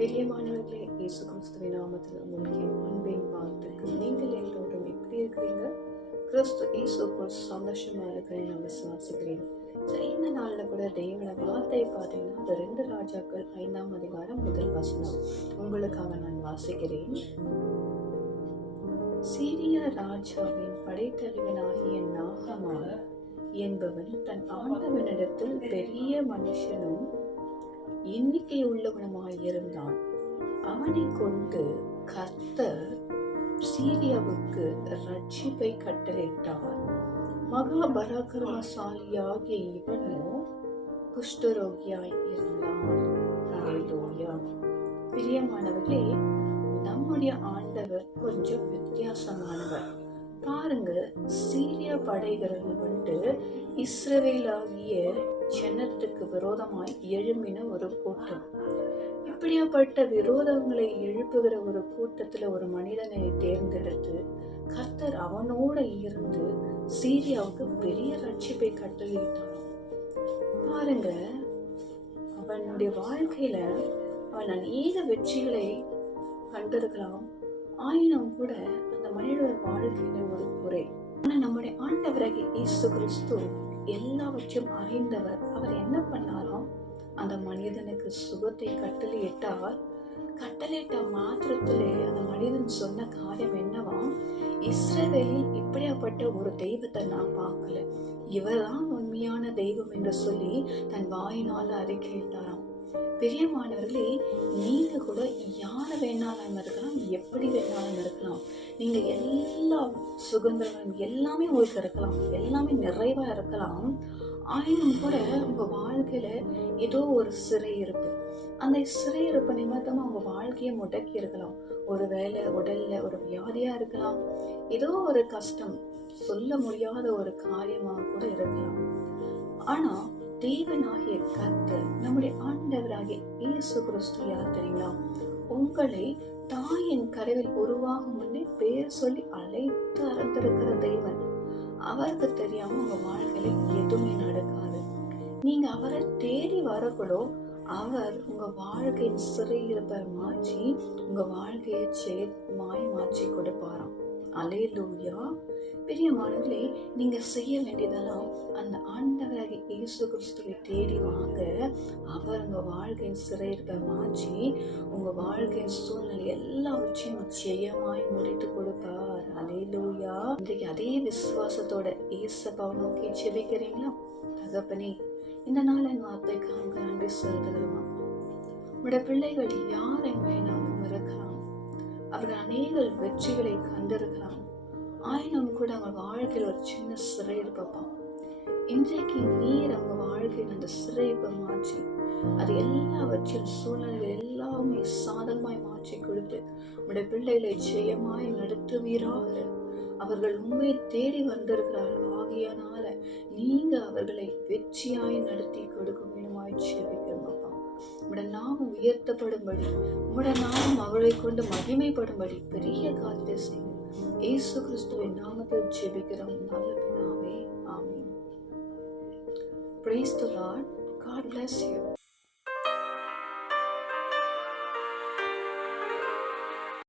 பிரியமானவர்களே, இயேசு கிறிஸ்துவின் நாமத்தில் உங்களுக்கு என் அன்பின் வாழ்த்துக்கள். நீங்கள் எல்லோரும் எப்படி இருக்கிறீங்க? கிறிஸ்து இயேசுக்குள் சந்தோஷமா இருக்கிறேன் நான் விசுவாசிக்கிறேன். சரி, இந்த நாளில் கூட தெய்வ வார்த்தையை பார்த்தீங்கன்னா அந்த 2 ராஜாக்கள் 5ஆம் அதிகாரம் முதல் வசனம் உங்களுக்காக நான் வாசிக்கிறேன். சீரிய ராஜாவின் படைத்தலைவனாகிய நாகமான் என்பவன் தன் ஆண்டவனிடத்தில் பெரிய மனுஷனும் எண்ணிக்கை உள்ளவனுமாயிருந்தான். அவனை கொண்டு கர்த்தர் சீரியாவுக்கு ரட்சிப்பை கட்டளையிட்டார். மகா பராக்கிரமசாலியாகிய இவனோ குஷ்டரோகியாய் இருந்தான். ஹல்லேலூயா. பிரியமானவர்களே, நம்முடைய ஆண்டவர் கொஞ்சம் வித்தியாசமானவர். பாருங்க, சீரிய படைகள் இஸ்ரவேலாகிய ஜனத்துக்கு விரோதமாய் எழும்பின ஒரு கூட்டம். இப்படியாப்பட்ட விரோதங்களை எழுப்புகிற ஒரு கூட்டத்துல ஒரு மனிதனை தேர்ந்தெடுத்து கர்த்தர் அவனோட இருந்து சீரியாவுக்கு பெரிய ரட்சிப்பை கட்டளையிட்டான். பாருங்க, அவனுடைய வாழ்க்கையில அவன் அநேக வெற்றிகளை கண்டிருக்கலாம். ஆயினும் கூட அந்த மனிதோட வாழ்க்கையில ஒரு குறை. ஆனா நம்முடைய ஆண்டவராகிய இயேசு கிறிஸ்து எல்லாவற்றையும் அறிந்தவர். அவர் என்ன பண்ணாராம்? அந்த மனிதனுக்கு சுகத்தை கட்டளையிட்டார். கட்டளையிட்ட மாத்திரத்திலே அந்த மனிதன் சொன்ன காரியம் என்னவாம்? இஸ்ரவேலில் இப்படியாப்பட்ட ஒரு தெய்வத்தை நான் பார்க்கல, இவர்தான் உண்மையான தெய்வம் என்று சொல்லி தன் வாயினால அறிக்கையிட்டாராம். பிரியமானவர்களே, நீங்க கூட யாரை வேணாலும் இருக்கலாம், எப்படி வேணாலும் இருக்கலாம். நீங்க எல்லா சுதந்திரங்களும் எல்லாமே உங்களுக்கு இருக்கலாம், எல்லாமே நிறைவா இருக்கலாம். ஆயினும் கூட உங்க வாழ்க்கையில ஏதோ ஒரு சிறையிருப்பு, அந்த சிறையிருப்பு நிமித்தமா உங்க வாழ்க்கையை முடக்கி இருக்கலாம். ஒரு வேலை, உடல்ல ஒரு வியாதியா இருக்கலாம், ஏதோ ஒரு கஷ்டம், சொல்ல முடியாத ஒரு காரியமாக கூட இருக்கலாம். ஆனா தேவனாகிய கர்த்தர், நம்முடைய ஆண்டவராகிய இயேசு கிறிஸ்து யார் தெரியுங்களா? உங்களை தாயின் கருவில் உருவாகும் முன்னே பேர் சொல்லி அழைத்து அறிந்திருக்கிற தேவன். அவருக்கு தெரியாம உங்க வாழ்க்கையில எதுவுமே நடக்காது. நீங்க அவரை தேடி வரக்கூடோ அவர் உங்க வாழ்க்கையின் சிறையிருப்பை மாற்றி உங்க வாழ்க்கையை மாற்றி கொடுப்பாராம். அல்லேலூயா. பிரியமானவர்களே, நீங்க செய்ய வேண்டியதெல்லாம் அந்த ஆண்டவராகிய இயேசு கிறிஸ்துவை தேடி வாங்க. அவர் உங்க வாழ்க்கையின் சிறையிருப்பை மாற்றி உங்க வாழ்க்கையின் சூழ்நிலை எல்லாவற்றையும் ஜெயமாய் முடித்து கொடுப்பார். அல்லேலூயா. இன்றைக்கு அதே விசுவாசத்தோட இயேசுவை நோக்கி ஜெபிக்கிறீங்களா? தகப்பனே, இந்த நாள் என் வார்த்தைக்காக நன்றி செலுத்துகிறோம். உங்களுடைய பிள்ளைகள் யாரை வேணாலும் இருக்கலாம், அவர்கள் அநேக வெற்றிகளை கண்டிருக்கலாம். ஆயினும் கூட அவங்க வாழ்க்கையில் ஒரு சின்ன சிறையிருப்பா. இன்றைக்கு நீர் அவங்க வாழ்க்கையில் அந்த சிறைப்பை மாற்றி அது எல்லாவற்றையும் சூழ்நிலைகள் எல்லாமே சாதகமாய் மாற்றி கொடுத்து உங்களுடைய பிள்ளைகளை ஜெயமாய் நடத்துவீராக. அவர்கள் உண்மை தேடி வந்திருக்கிறார்கள். ஆகியனால நீங்க அவர்களை வெற்றியாய் நடத்தி கொடுக்க வேணுமாய் ஜெபிக்கிறோம். உங்களுடைய நாமம் உயர்த்தப்படும்படி, உங்களுடைய நாமம் அவர்களை கொண்டு மகிமைப்படும்படி பெரிய காரியத்தை செய்யுங்க. இயேசு கிறிஸ்துவின் நாமத்தில் ஜெபிக்கிறோம் நல்ல பிதாவே. ஆமென். Praise the Lord. God bless you.